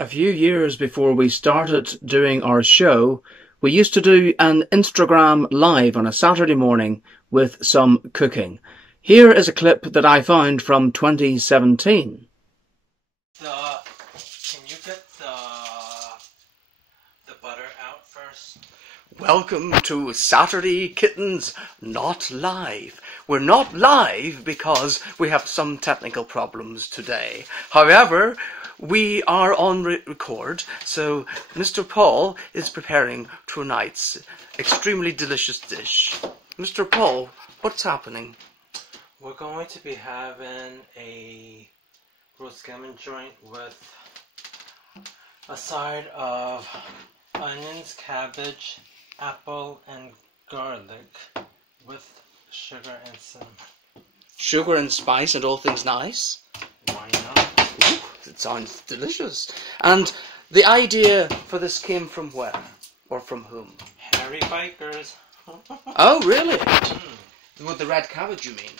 A few years before we started doing our show, we used to do an Instagram live on a Saturday morning with some cooking. Here is a clip that I found from 2017. Can you get the butter out first? Welcome to Saturday Kittens Not Live. We're not live because we have some technical problems today. However, we are on record, so Mr. Paul is preparing tonight's extremely delicious dish. Mr. Paul, what's happening? We're going to be having a roast gammon joint with a side of onions, cabbage, apple, and garlic with sugar and cinnamon. Sugar and spice and all things nice? Why not? Ooh, it sounds delicious. And the idea for this came from where? Or from whom? Harry Bikers. Oh, really? With the red cabbage, you mean?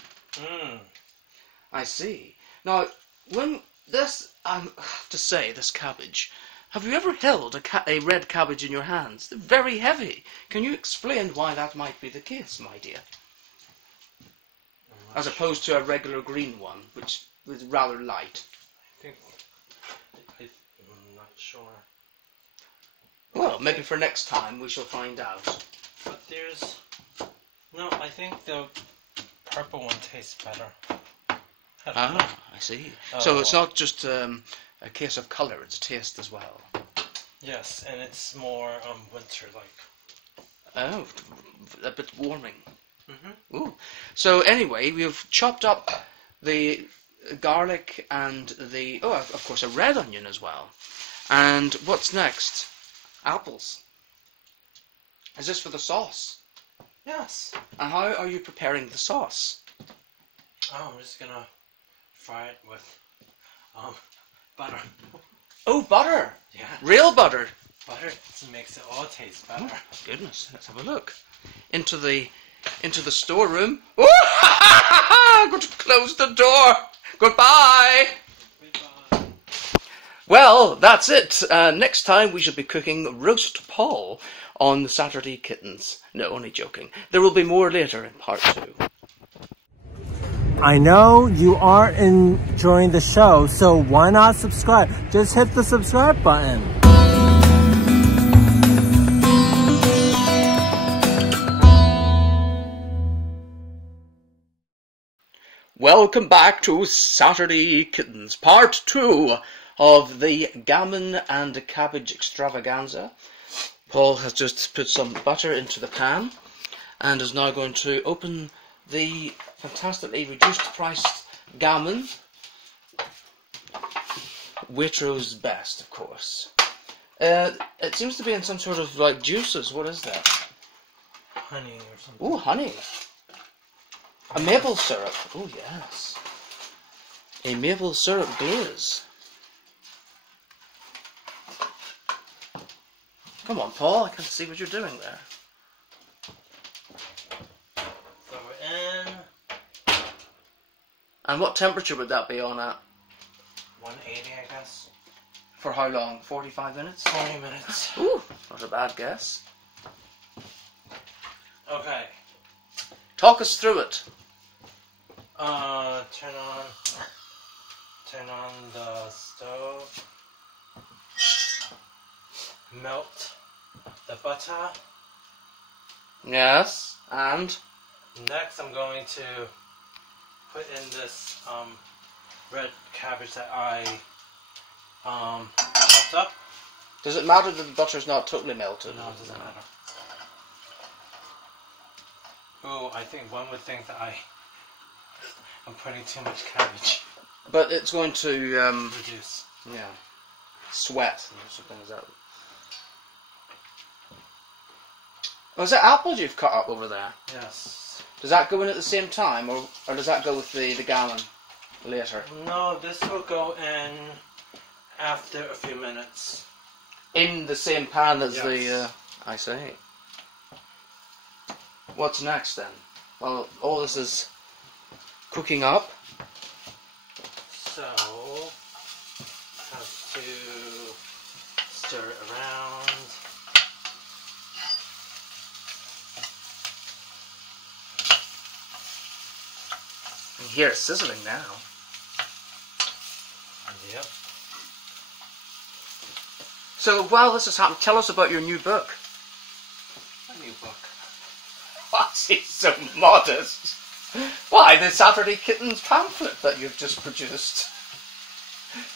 I see. Now, when this, I have to say, this cabbage, have you ever held a red cabbage in your hands? They're very heavy. Can you explain why that might be the case, my dear? As opposed to a regular green one, which is rather light. I'm not sure. Well, maybe for next time we shall find out. But there's... No, I think the purple one tastes better. I see. So it's not just a case of colour, it's taste as well. Yes, and it's more winter-like. Oh, a bit warming. Ooh. So anyway, we've chopped up the garlic and the, of course, a red onion as well. And what's next? Apples. Is this for the sauce? Yes. And how are you preparing the sauce? Oh, I'm just gonna fry it with butter. Oh, butter! Yeah. Real butter. Butter makes it all taste better. Oh, goodness, let's have a look. Into the storeroom. Oh, got to close the door. Goodbye. Goodbye. Well, that's it. Next time we shall be cooking roast Paul on Saturday Kittens. No, only joking. There will be more later in part 2. I know you are enjoying the show, so why not subscribe? Just hit the subscribe button. Welcome back to Saturday Kittens, part 2 of the gammon and cabbage extravaganza. Paul has just put some butter into the pan and is now going to open the fantastically reduced priced gammon. Waitrose best, of course. It seems to be in some sort of like juices. What is that? Honey or something. Ooh, honey. A maple syrup. Oh, yes. A maple syrup glaze. Come on, Paul. I can't see what you're doing there. Throw it in. And what temperature would that be on at? 180, I guess. For how long? 45 minutes? 40 minutes. Ooh, not a bad guess. Okay. Talk us through it. Turn on the stove. Melt the butter. Yes, and? Next I'm going to put in this red cabbage that I chopped up. Does it matter that the butter's not totally melted? No, it doesn't matter. Ooh, I think one would think that I'm putting too much cabbage. But it's going to Reduce. yeah, sweat or something like that. Oh, is that apples you've cut up over there? Yes. Does that go in at the same time, or does that go with the gammon later? No, this will go in after a few minutes. In the same pan as Yes. I see. What's next then? Well, all this is cooking up. So, have to Stir it around. You can hear it sizzling now. Yep. So while this has happened, tell us about your new book. A new book. What's he so modest? Why, the Saturday Kittens pamphlet that you've just produced.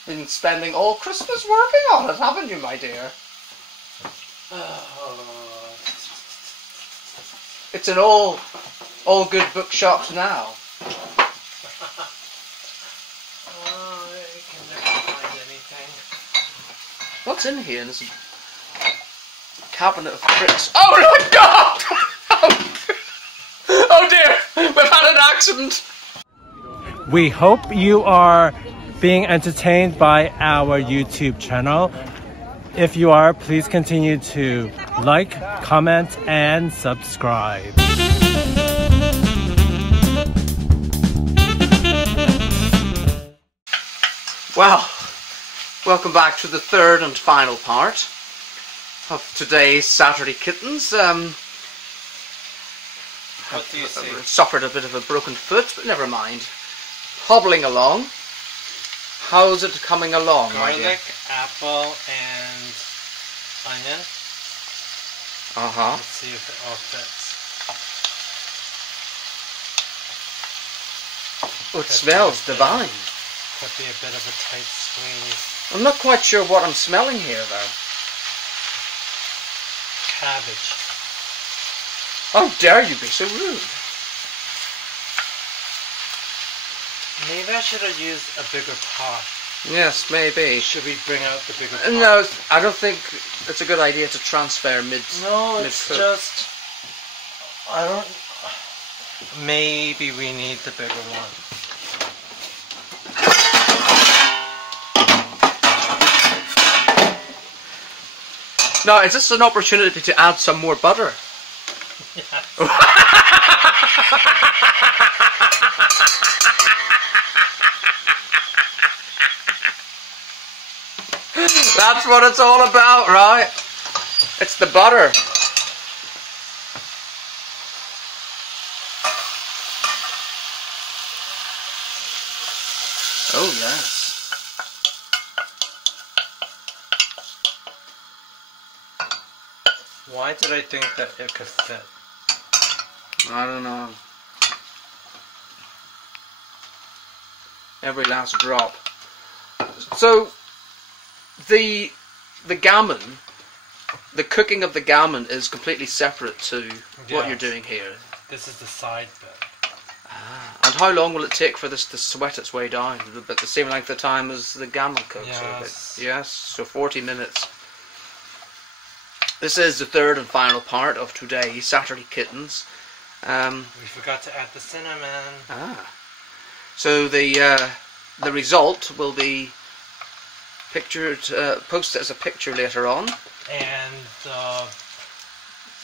Been spending all Christmas working on it, haven't you, my dear? It's in all good bookshops now. You can never find anything. What's in here? There's a cabinet of tricks. Oh my God! Oh dear! We've had an accident! We hope you are being entertained by our YouTube channel. If you are, please continue to like, comment, and subscribe. Well, welcome back to the third and final part of today's Saturday Kittens. What do you see? Suffered a bit of a broken foot, but never mind. Hobbling along. How's it coming along, my dear? Garlic, apple, and onion. Uh-huh. Let's see if it all fits. Oh, it smells divine. Could be a bit of a tight squeeze. I'm not quite sure what I'm smelling here, though. Cabbage. How dare you be so rude? Maybe I should have used a bigger pot. Yes, maybe. Should we bring out the bigger pot? No, I don't think it's a good idea to transfer mid. No, it's mid-cook. just... I don't... Maybe we need the bigger one. No, is this an opportunity to add some more butter? Yes. That's what it's all about, right? It's the butter. Oh, yes. Why did I think that it could fit? I don't know. Every last drop. So, the gammon, the cooking of the gammon is completely separate to what you're doing here. This is the side bit. And how long will it take for this to sweat its way down? About the same length of time as the gammon cooks? Yes. Yes, so 40 minutes. This is the third and final part of today's Saturday Kittens. We forgot to add the cinnamon. So the result will be pictured, posted as a picture later on. And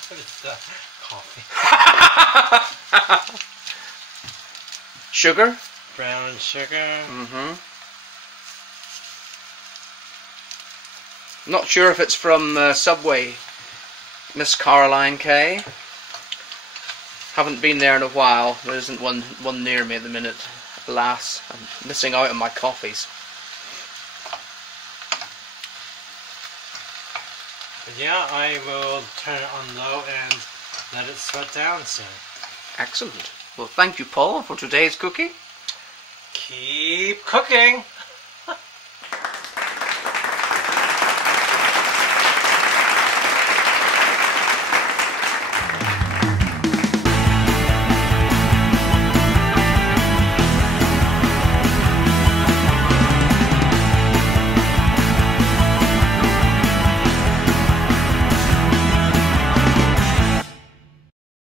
what is that? Coffee. Sugar. Brown sugar. Not sure if it's from Subway, Miss Caroline K. Haven't been there in a while. There isn't one near me at the minute. Alas, I'm missing out on my coffees. But yeah, I will turn it on low and let it sweat down soon. Excellent. Well, thank you, Paul, for today's cooking. Keep cooking!